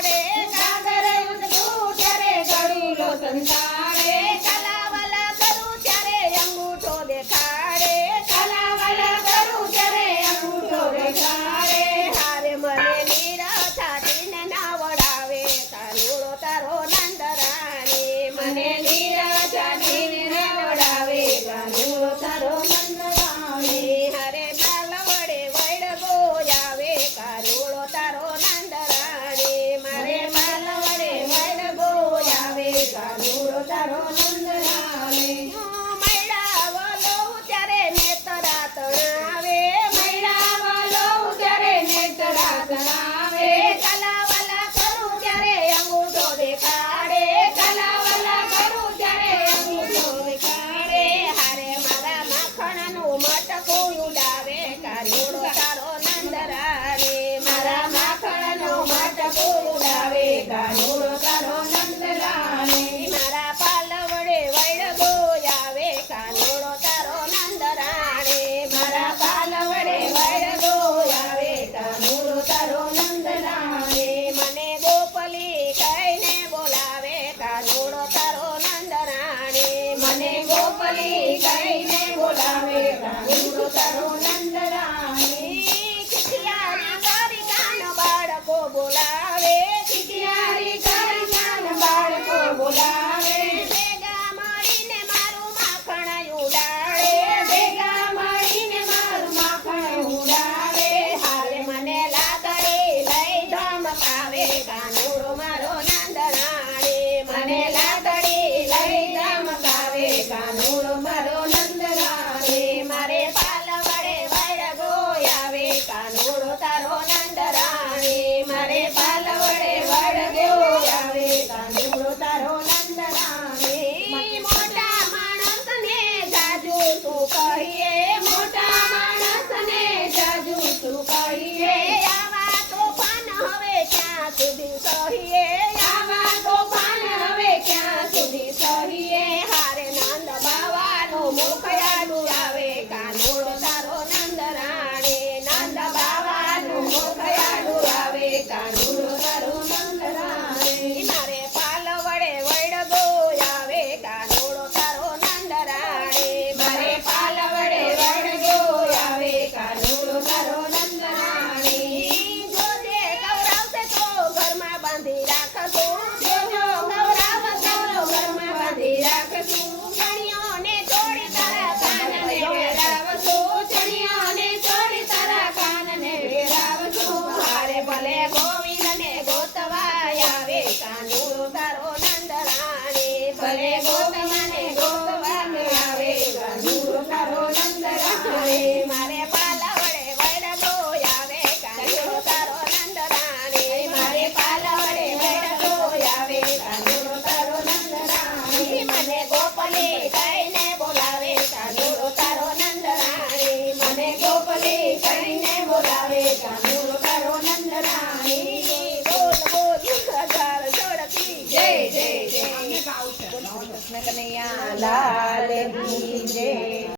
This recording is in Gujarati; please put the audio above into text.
દેખાડે ઘાઘરે ઉતરું ત્યારે ગળુલો સંતાડે કલાવલા કરું ત્યારે અંગૂઠો દેખાડે કલાવલા કરું ત્યારે અંગૂઠો દેખાડે હારે મને નીરા છાટીને નાવડાવે કાનુડો તારો નંદરાણી મને નીરા છાટીને નાવડાવે કાનુડો તારો નંદરાણી હારે માલ વડે વડગો આવે કાનુડો તારો નંદરાણી મારે માલ વડે વડગો આવે કાનુડો તારો નંદરાણી મૈડા વલો ત્યારે નેતરા તણાવે મૈડા વલો ત્યારે નેતરા તણાવે કલાવલા કરું ત્યારે અંગૂઠો દેખાડે કલાવલા કરું ત્યારે અંગૂઠો દેખાડે હારે મારા માખણનું મટકું ઉડાવે કાનુડો તારો નંદરાણી મારા માખણનું મટકું ઉડાવે કાનુડો તારો નંદરાણી મારા પાલ વડે વડગો આવે કાનુડો તારો નંદરાણી મારા પાલ વડે વડગો આવે કાનુડો તારો નંદરાણી મને ગોપલી કહીને બોલાવે કાનુડો તારો નંદરાણી મને ગોપલી કહીને બોલાવે કાનુડો તારો નંદરાણી ખિખિયારી કરી કાન બાળકો બોલાવે ખિખિયારી કરી કાન બાળકો બોલાવે ભેગા મળીને મારું માખણ ઉડાડે ભેગા મળીને મારું માખણ ઉડાડે હારે મને લાકડી લઈ ધમકાવે કાનુડો મારો નંદરાણી મને લાકડી લઈ ધમકાવે કાનુડો મારો નંદરાણી મારે પાલ વડે વડગો આવે કાનુડો તારો નંદરાણી મારે પાલ વડે વડગો આવે કાનુડો તારો નંદરાણી મોટા માણસને જાજુ તું કહીએ મોટા માણસને જાજુ તું કહીએ આવા તોફાન હવે ક્યાં સુધી સહીએ આવા તોફાન હવે ક્યાં સુધી સહીએ હારે નંદ બાવાનું મુખયાડું આવે કાનુડો તારો નંદરાણી નંદ બાવાનું મુખયાડું આવે કાનુડો તારો નંદરાણી મારે પાલ વડે વડગો આવે કાનુડો તારો નંદરાણી મારે પાલ વડે વડગો આવે કાનુડો તારો નંદરાણી જોજે ગૌરાવશે તો ઘરમાં બાંધી રાખજો જોજો ગૌરાવશે તો ઘરમાં બાંધી રાખજો ચણિયોને છોડી તારા કાનને વેરાવજો ચણિયોને છોડી તારા કાનને વેરાવજો હારે ભલે ગોવિંદને ગોતવા આવે કાનુડો તારો નંદરાણી ભલે ગોતવાને ગોતવા આવે કાનુડો તારો નંદરાણી મારે પાલ વડે વડગો આવે કાનુડો તારો નંદરાણી મારે પાલ વડે વડગો આવે કાનુડો તારો નંદરાણી મને ગોપલી કહીને બોલાવે કાનુડો તારો નંદરાણી મને ગોપલી કહીને બોલાવે કાનુડો તારો નંદરાણી બોલ બોલ હજાર જોડતી જય જય જય કૃષ્ણ કનૈયા લાલ કી જય